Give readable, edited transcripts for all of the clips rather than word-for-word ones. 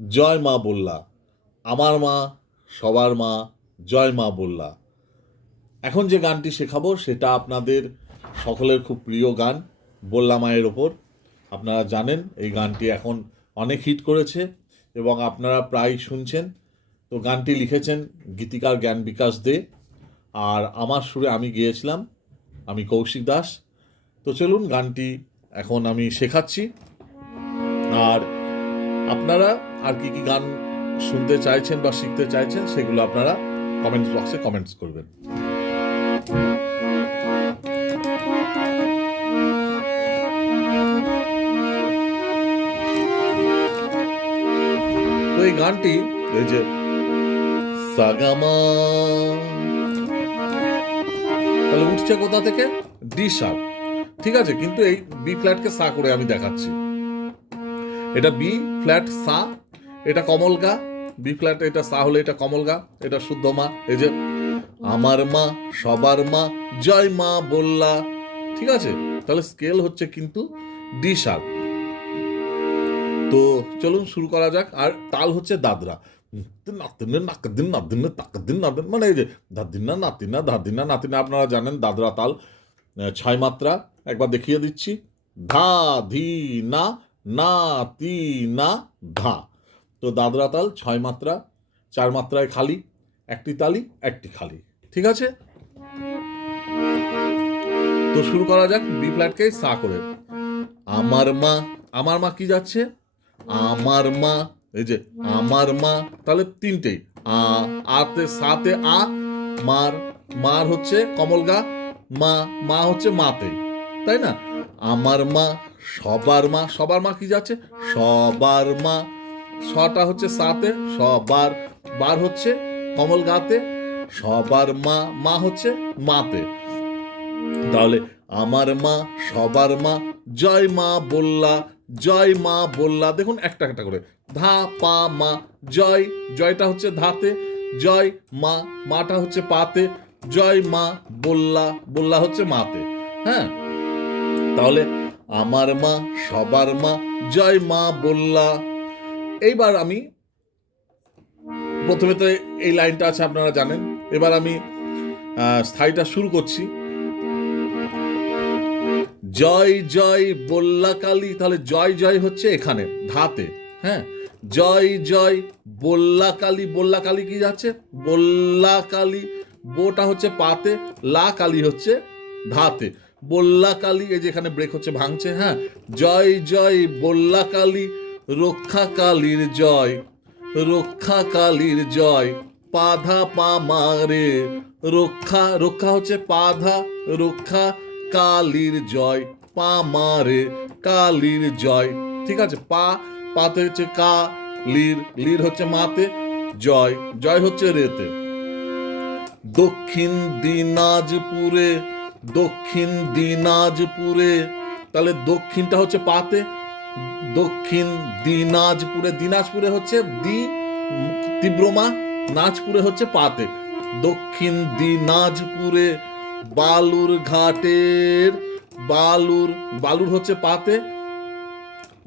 জয় মা বললা, আমার মা, সবার মা, জয় মা বললা। এখন যে গানটি শেখাবো সেটা আপনাদের সকলের খুব প্রিয় গান, বললা মায়ের ওপর। আপনারা জানেন এই গানটি এখন অনেক হিট করেছে এবং আপনারা প্রায় শুনছেন। তো গানটি লিখেছেন গীতিকার জ্ঞান বিকাশ দে, আর আমার সুরে আমি গেয়েছিলাম, আমি কৌশিক দাস। তো চলুন গানটি এখন আমি শেখাচ্ছি। আর আপনারা আর কি কি গান শুনতে চাইছেন বা শিখতে চাইছেন সেগুলো আপনারা কমেন্টস বক্সে কমেন্টস করবেন। তো এই গানটি এই যে সাগামা, তাহলে উঠছে কোথা থেকে? ডি শার্প, ঠিক আছে। কিন্তু এই বি ফ্ল্যাটকে সা করে আমি দেখাচ্ছি। এটা বি ফ্ল্যাট সা, এটা কমল গা। বি ফ্ল্যাট এটা সা হলে এটা কমল গা, এটা শুদ্ধ মা। এই যে আমার মা, সবার মা, জয় মা বললা, ঠিক আছে। তাহলে স্কেল হচ্ছে কিন্তু ডি শার্প। তো চলুন শুরু করা যাক। আর তাল হচ্ছে দাদরা, মানে এই যে ধাদিনা নাতিনা ধাদিনা নাতিনা, আপনারা জানেন দাদরা তাল 6 মাত্রা। একবার দেখিয়ে দিচ্ছি। ধা ধি না না তি না ধা। তো দাদরা তাল 6 মাত্রা, 4 মাত্রায় খালি, একটি তালি একটি খালি, ঠিক আছে। তো শুরু করা যাক বি ফ্ল্যাটকে সা করে। আমার মা, আমার মা কি যাচ্ছে? আমার মা, এই যে আমার মা, তাহলে তিনটেই আতে সাতে আ, মার, মার হচ্ছে কমল গা, মা, মা হচ্ছে মাতে, তাই না? আমার মা, সবার মা, সবার মা কি যাচ্ছে? সবার মা, সটা হচ্ছে সাতে, সবার, বার হচ্ছে কমল গাতে, সবার মা, মা হচ্ছে মাতে। তাহলে আমার মা, সবার মা, জয় মা বললা, জয় মা বললা। দেখুন একটা একটা করে, ধা পা মা, জয়, জয়টা হচ্ছে ধাতে, জয় মা, মাটা হচ্ছে পাতে, জয় মা বললা, বললা হচ্ছে মাতে। হ্যাঁ, তাহলে আমার মা, সবার মা, জয় মা বললা। এইবার আমি প্রথমে তো এই লাইনটা আছে আপনারা জানেন। এবার আমি স্থায়ীটা শুরু করছি। জয় জয় বল্লা কালী, তাহলে জয় জয় হচ্ছে এখানে ধাতে। হ্যাঁ, জয় জয় বল্লা কালী, বল্লা কালী কি যাচ্ছে? বল্লা কালী, বোটা হচ্ছে পাতে, লা কালী হচ্ছে ধাতে, বল্লা কালী, এই যে এখানে ব্রেক হচ্ছে, ভাঙছে। হ্যাঁ, জয় জয় বল্লা কালী, রক্ষা কালীর জয়, রক্ষা কালীর জয়, পাধা পা মারে, রক্ষা, রক্ষা হচ্ছে পাধা, রক্ষা কালীর জয়, পা মারে কালীর জয়, ঠিক আছে। পা, পাতে হচ্ছে কা, লির, লির হচ্ছে মাতে, জয়, জয় হচ্ছে রেতে। দক্ষিণ দিনাজপুরে, দক্ষিণ দিনাজপুরে, তাহলে দক্ষিণটা হচ্ছে পাতে, দক্ষিণ দিনাজপুরে, দিনাজপুরে হচ্ছে দি তীব্রমা, নাজপুরে হচ্ছে পাতে, দক্ষিণ দিনাজপুরে, বালুর ঘাটের, বালুর, বালুর হচ্ছে পাতে,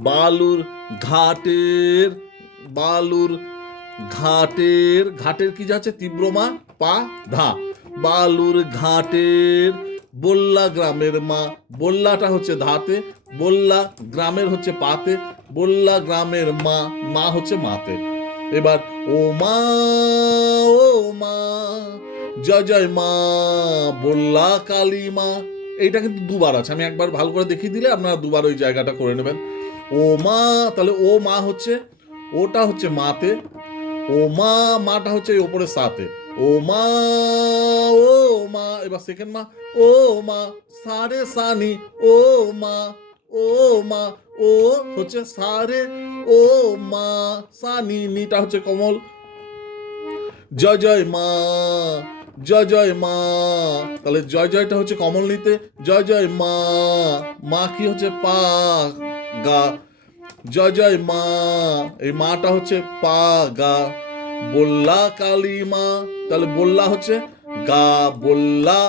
বালুর ঘাটের, বালুর ঘাটের, ঘাটের কি যাচ্ছে? তীব্রমা, পা ধা, বালুর ঘাটের, বল্লা গ্রামের মা, বল্লাটা হচ্ছে ধাতে, বল্লা গ্রামের হচ্ছে পাতে, বল্লা গ্রামের মা, মা হচ্ছে মাতে। এবার ও মা, ও মা, জয় জয় মা বল্লা কালী মা। এইটা কিন্তু দুবার আছে, আমি একবার ভালো করে দেখিয়ে দিলে আপনারা দুবার ওই জায়গাটা করে নেবেন। ও মা, তাহলে ও মা হচ্ছে, ওটা হচ্ছে মাতে, ও মা, মাটা হচ্ছে এই ওপরে সাতে, ও মা, ও মা। এবার সেকেন্ড মা, ও মা, সারে সানি, ও মা, ও মা, ও হচ্ছে সারে, ও মা, সানি, নিটা হচ্ছে কমল, জয় জয় মা, জয় জয় মা, তাহলে জয় জয়টা হচ্ছে কমল নিতে, জয় জয় মা, মা কি হচ্ছে পা গা, জয় জয় মা, এই মাটা হচ্ছে পা গা, বল্লা কালী মা, তাহলে বল্লা হচ্ছে গা, বল্লা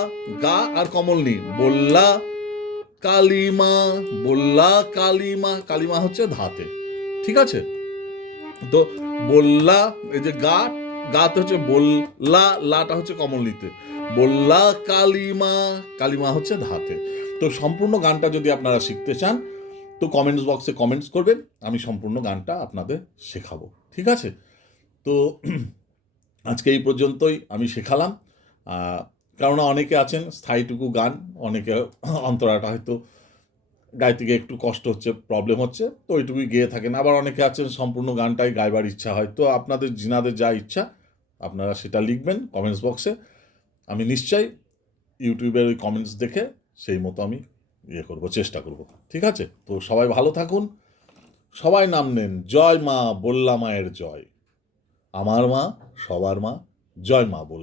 গা আর কমল নি, বল্লা কালীমা, বল্লা কালীমা, কালীমা হচ্ছে ধাতে, ঠিক আছে। তো বললা, এই যে গা, গাতে হচ্ছে বললা, লাটা হচ্ছে কমলিতে, বললা কালিমা, কালিমা হচ্ছে ধাতে। তো সম্পূর্ণ গানটা যদি আপনারা শিখতে চান তো কমেন্টস বক্সে কমেন্টস করবেন, আমি সম্পূর্ণ গানটা আপনাদের শেখাবো, ঠিক আছে? তো আজকে এই পর্যন্তই আমি শেখালাম। কেননা অনেকে আছেন স্থায়ীটুকু গান, অনেকে অন্তরাটা হয়তো গাইতে গিয়ে একটু কষ্ট হচ্ছে, প্রবলেম হচ্ছে, তো ওইটুকুই গেয়ে থাকেন। আবার অনেকে আছেন সম্পূর্ণ গানটাই গাইবার ইচ্ছা হয়। তো আপনাদের জিনাদের যা ইচ্ছা আপনারা সেটা লিখবেন কমেন্টস বক্সে, আমি নিশ্চয়ই ইউটিউবের ওই কমেন্টস দেখে সেই মতো আমি ইয়ে করবো, চেষ্টা করব, ঠিক আছে? তো সবাই ভালো থাকুন, সবাই নাম নেন, জয় মা বললা মায়ের জয়, আমার মা সবার মা, জয় মা বল।